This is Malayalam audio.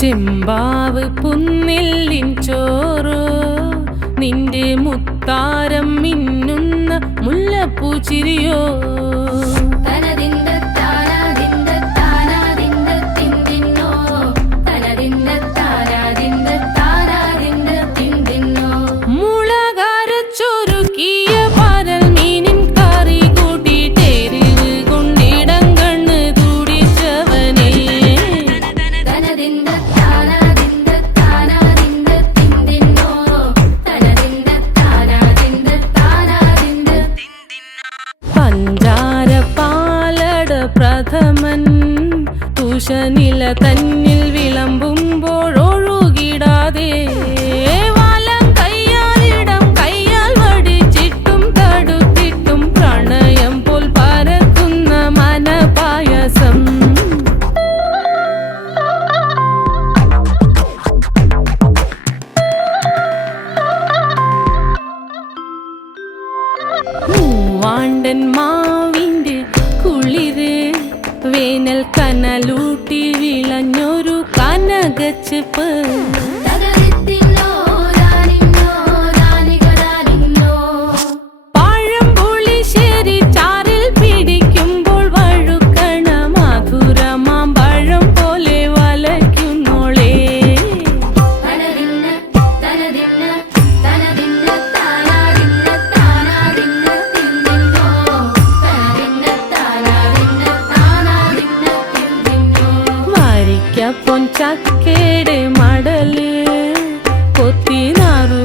ചെമ്പാവ് പുന്നെല്ലിൻ ചോറോ നിന്റെ മുത്താരം മിന്നുന്ന മുല്ലപ്പൂച്ചിരിയോ പ്രഥമൻ തുഷനില തന്നിൽ വിളമ്പുമ്പോഴൊഴുകിടാതെ വലം കയ്യാലിടം കയ്യാൽ വടിച്ചിട്ടും തടുത്തിട്ടും പ്രണയം പോൽ പരക്കുന്ന മനപായസം മൂവാണ്ടൻ മാവിന്റെ കുളിര് വേനൽ കനലൂട്ടി വിളഞ്ഞൊരു കനകച്ചെപ്പ് പഴംപുളിശ്ശേരി ചാറിൽ പിടിക്കുമ്പോൾ വഴുക്കണ മധുരമാം പഴം പോലെ വലയ്ക്കുന്നോളേ പൊൻചക്കയുടെ മടല് കൊത്തി നാറു